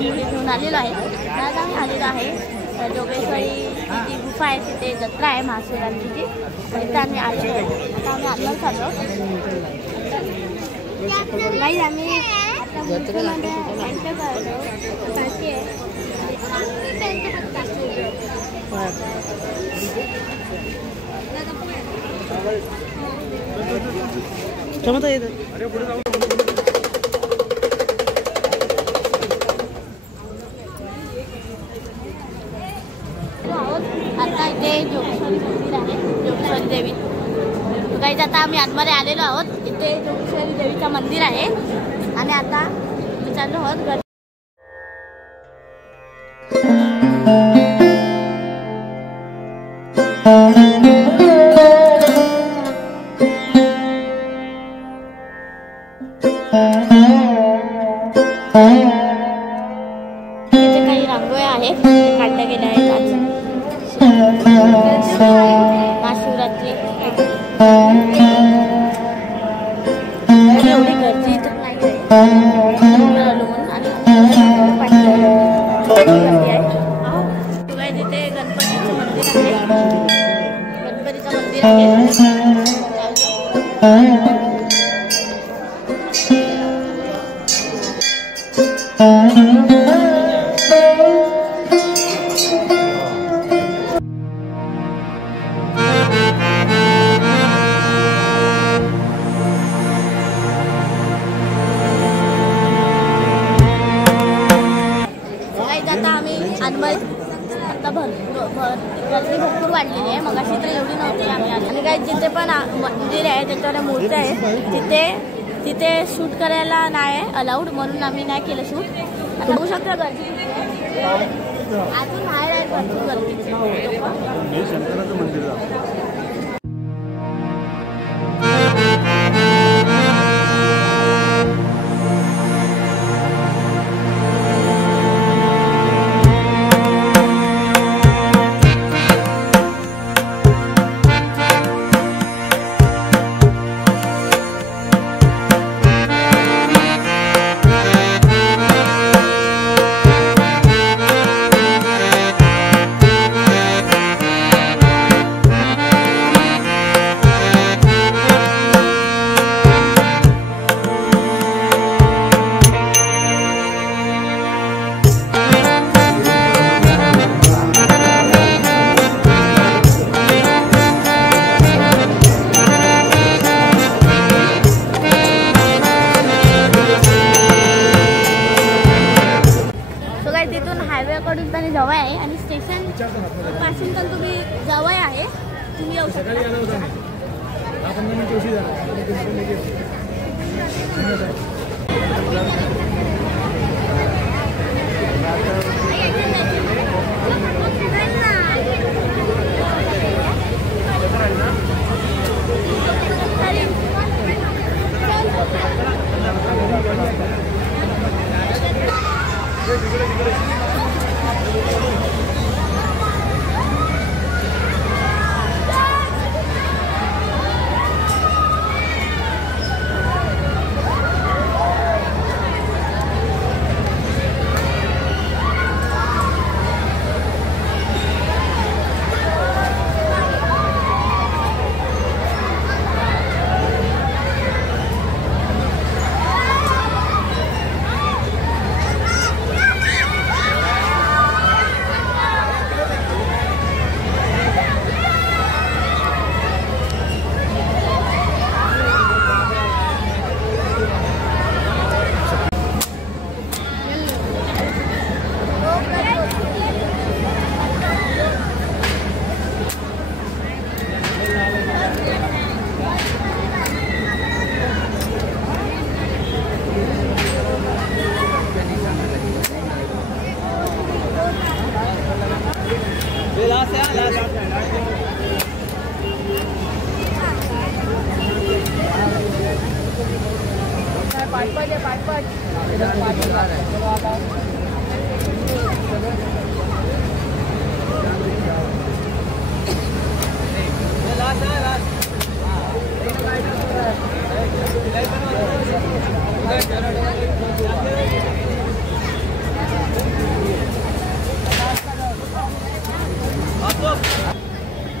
घेऊन आलेलो आहे. आज आम्ही आलेलो आहे जोगेश्वरी जी गुफा आहे तिथे जत्रा आहे महाशिवरात्रीची. तिथे आम्ही आलेलो आहे. आता आम्ही आत्ताच चाललो नाही. आम्ही आता जत्रेमध्ये त्यांच्या पाठी आहे. क्षमता येत आता इथे जोगेश्वरी मंदिर आहे, जोगेश्वरी देवी. काही आता आम्ही आतमध्ये आलेलो आहोत. इथे जोगेश्वरी देवीचं मंदिर आहे आणि आता चाललो आहोत घरी. इथे काही रांगोळ्या आहेत, काढल्या गेल्या आहेत. आज महाशिवरात्री एवढी गर्दी तर नाही आहे आणि तिथे गणपतीचं मंदिर आहे. गणपतीचं मंदिर आहे. आता गर्दी भरपूर वाढलेली आहे. मगाशी तर एवढी नव्हती आम्ही आली. आणि काही जिथे पण मंदिर आहे त्याच्यावर मूर्त्या आहे तिथे शूट करायला नाही अलाउड, म्हणून आम्ही नाही केलं शूट. आता होऊ शकतं गर्दी अजून बाहेर आहे भरपूर गर्दीची लोक. हायवेकडून तरी जवळ आहे आणि स्टेशन पासून पण तुम्ही जवळ आहे, तुम्ही येऊ शकता.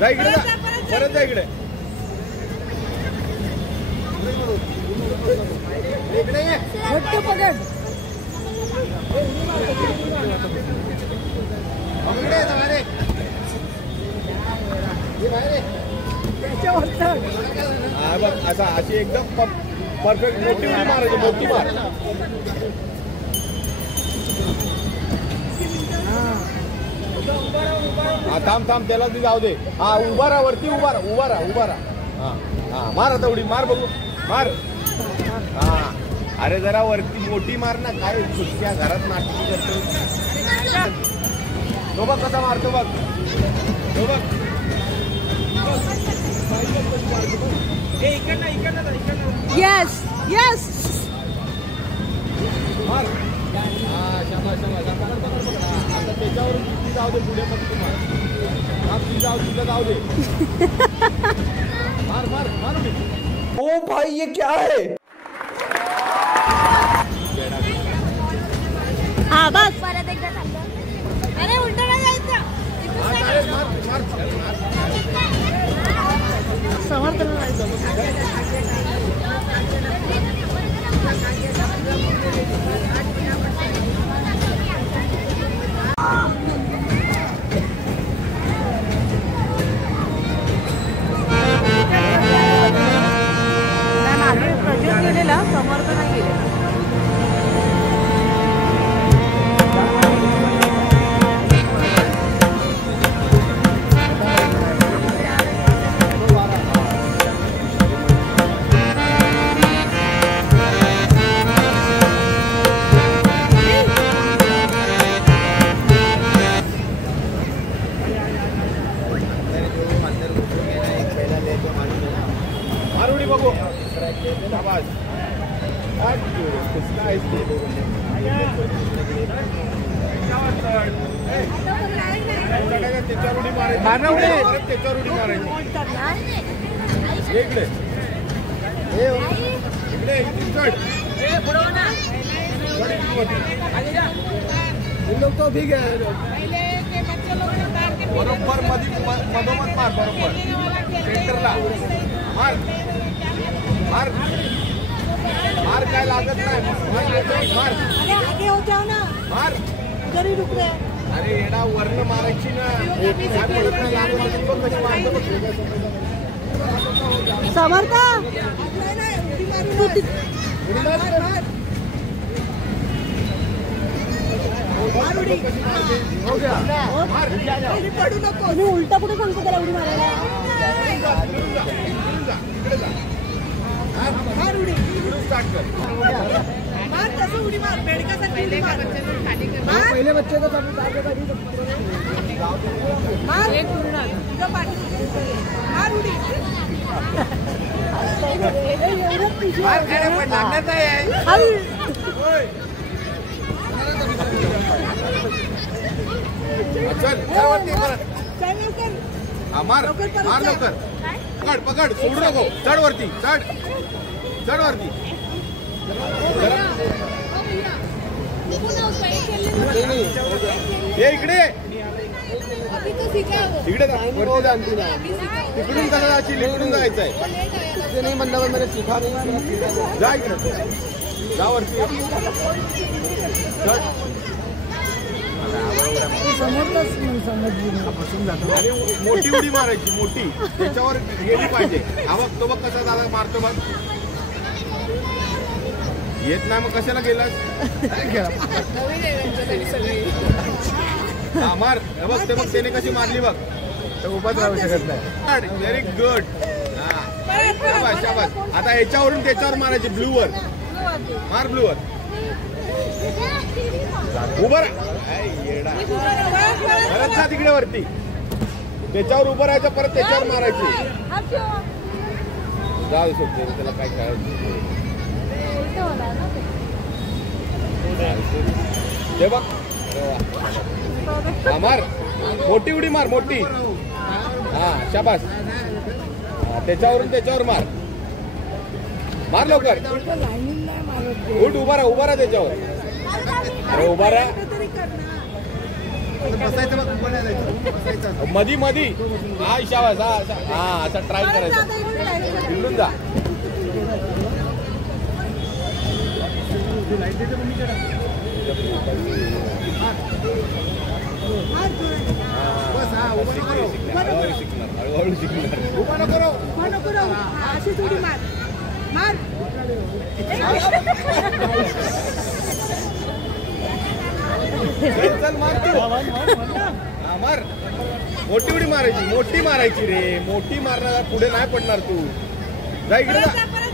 जा इकडे जा, परत जा इकडे. इकडे ये. पकड. इकडे जा रे. हा बघ असा अशी एकदम परफेक्ट मोठी उडी मारायची, मोठी मार. हा थांब थांब त्याला ती जाऊ दे. हा उभा राहा वरती, उभा राहा, उभा राहा, उभा राहा. हा हा मार आता उडी मार, बघू मार. हा अरे जरा वरती मोठी मार ना, काय सुट्ट्या घरात नाटकी करतो. तो बघ कसा मारतो बघ, तो बघ. Yes yes. मार. हा शाबास शाबास. आता त्याच्यावरून ती जाऊ दे पुढे, मग तू मार. हा ती जाऊ, तुला जाऊ दे. मार मार मार. ओ भाई ये क्या है. हा बस. परत एकदा सांगतो. अरे उलट नाही जायचं. समर्थ प्रज्योत गेलेला, समर्थ नाही गेलेला. मारुडी बघू. शाबास. त्याच्यावर उडी मारायची, त्याच्यावर उडी मारायची. इकडे इकडे चढ. बरोबर मध्ये मधोमध मार, बरोबर सेंटरला मार. मार मार काय लागत नाही. मार मार. अरे येडा वर्ण मारायची ना. समर्थ तुम्ही उलटा कुठे सांगतो त्याला उडी मारायला. पहिले बच्चे को मार मार लवकर. पकड पकड, सोडू नको. चढ वरती, चढ चढ वरती. ये इकडे इकडे जा, वरती जा. तिकडून कसं जाशील, इकडून जायचंय. नाही म्हणलं मला शिका नाही. जा इकडे, जा वरती. चढ. आणि मोठी उडी मारायची, मोठी त्याच्यावर गेली पाहिजे. हा बघ, तो बघ कसा दादा मारतो बघ. येत नाही मग कशाला गेलास. हा मार. बघ ते बघ त्याने कशी मारली बघ. तर उभाच राहू शकत नाही. Very good. शाबास शाबास. आता याच्यावरून त्याच्यावर मारायची, ब्लू वर मार. ब्लू वर उभं राहा. परत जा तिकडे वरती, त्याच्यावर उभं राहायचं, परत त्याच्यावर मारायची. जाऊ शकते त्याला काय करायचं. ते बघ मार. मोठी उडी मार, मोठी. हा शाबास. त्याच्यावरून त्याच्यावर मार. मार लवकर. उठ, उभा राहा, उभा राहा त्याच्यावर. अरे उभा राहा. बसायचं बघ, उभं नाही जायचं. बसायचं मधी मधी. हा शाबास. हा असा ट्राय करायचा. इकडून जा. हळूहळू शिकणार. उभा नको राहू. अशीच उडी मार मार. चल मार तू. हा मार. मोठी उडी मारायची. मोठी मारायची रे. मोठी मारणार. पुढे नाही पडणार तू. जा इकडे जा.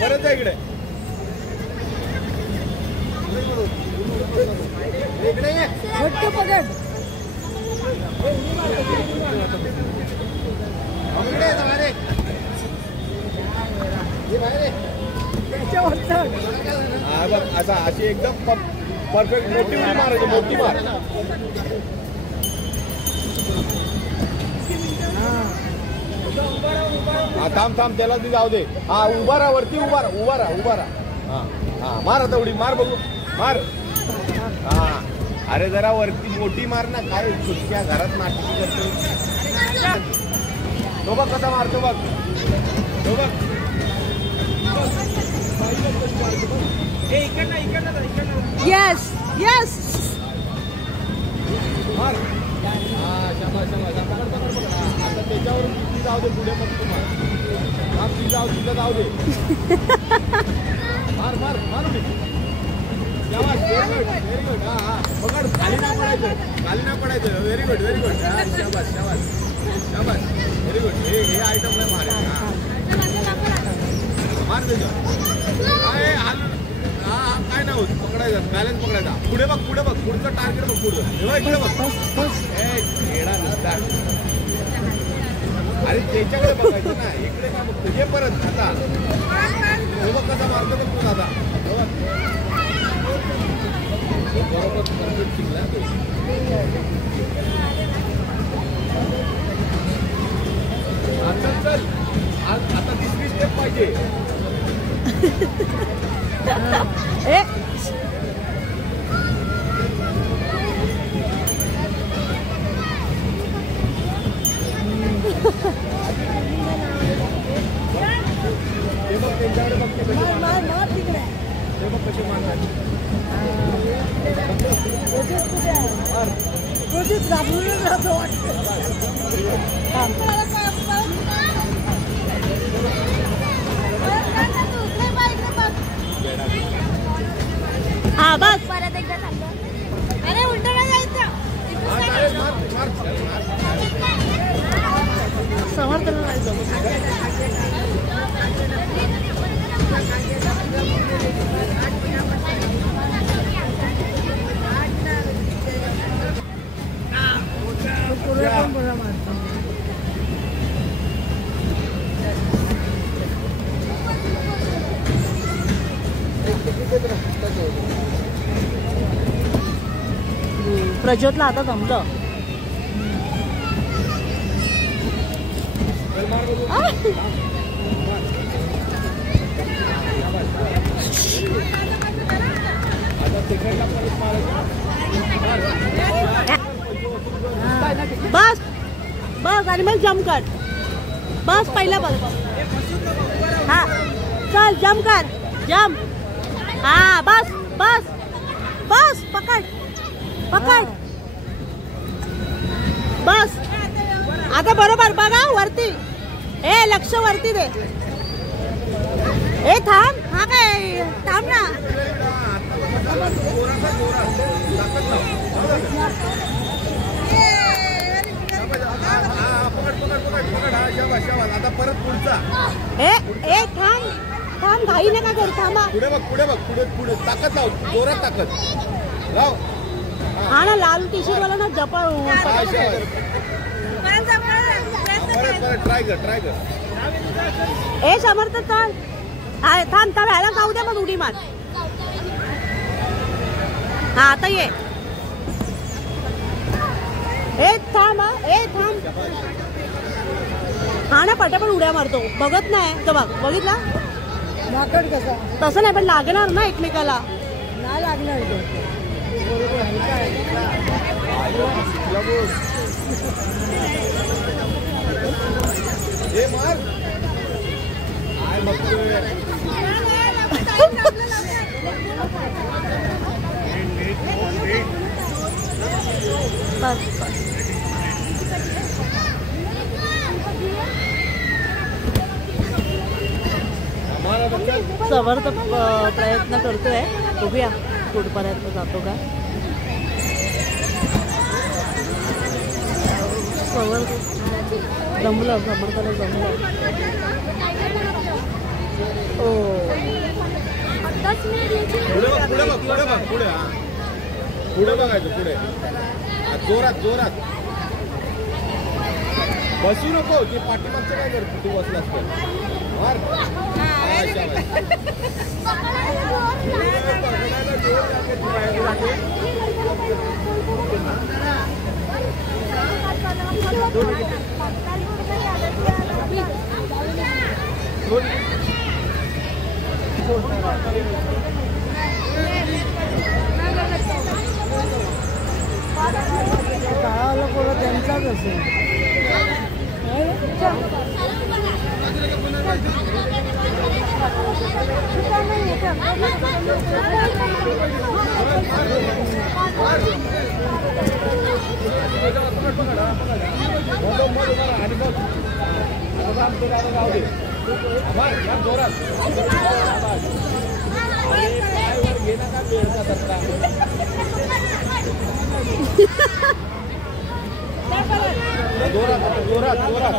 परत जा इकडे. इकडे ये. घट्ट पकड. इकडे ये बाहेर. ये बाहेर. हा बघ असा अशी एकदम परफेक्ट मोठी उडी मारायची. मोठी मार. हा थांब थांब त्याला ती जाऊ दे. हा उभा राहा वरती. उभा राहा. हा मार आता उडी. मार बघू. मार. हा अरे जरा वरती मोठी मार ना. काय सुटक्या घरात नाटकी करतो. तो बघ कसा मारतो बघ. तो बघ. Yes yes. मार. हा शाबास शाबास. आता त्याच्यावरून ती जाऊ दे. पुढे मग तू मार. हा ती जाऊ दे. मार मार मारू दे. शाबास. Very good. हा हा पकड. खाली नाही पडायचं. Very good. हा शाबास शाबास. Very good. हे आयटम नाही मार. मार त्याच्यावर. हा काय नाही होत. पकडायचं. बॅलन्स पकडायचा. पुढे बघ. पुढचं टार्गेट बघ. इकडे बघ. येणार नुसता. अरे त्याच्याकडे बघायचं ना. इकडे काय बघतो. हे परत आता बघ कसा मारतो बघ तू दादा. बरोबर परफेक्ट शिकला. चल आता तिसरी स्टेप पाहिजे. ते बघ त्यांच्याकडे बघते. मार तिकडे. ते बघ कसे मारतात. रोजीच घाबरूनच राहतो वाटतं. हा बस. परत एकदा सांगतो. अरे उलट नाही जायचं. समर्थन प्रज्योतला आता जमलं. बस बस आणि मग जम्प कर. बस पहिला बस. हा चल जम्प कर. जम्प. हा बस बस बस. पकड बस. आता बरोबर बघा वरती. लक्ष वरती दे. थांब. हा काय थांब ना. आता परत पुढचा. थांब घाई नका करू. थांबा. पुढे बघ. पुढे ताकद लाव. जोरात ताकद लाव. हा ना लाल टी शर्ट वाला ना जपा. परत ट्राय कर. समर्थ चल. थांब ह्याला खाऊ दे मग उडी मार. हा आता ये. थांब. हा ना पटापट उड्या मारतो. बघत नाही तर बघ. बघितला तसं नाही पण लागणार ना एकमेकाला. नाही लागणार. हे मार काय बघतोय समर्थ प्रयत्न करतोय, बघूया कुठपर्यंत जातो का. समर्थ जमलं, समर्थाला जमलं. ओ पुढे बघ पुढे बघ पुढे बघ पुढे हा पुढे बघायचं पुढे जोरात जोरात बसू नको. ते पाठीमागचं काय करतो तू बसलास तर मार. काळाला पोरं त्यांचाच असेल. जोरात जोरात जोरात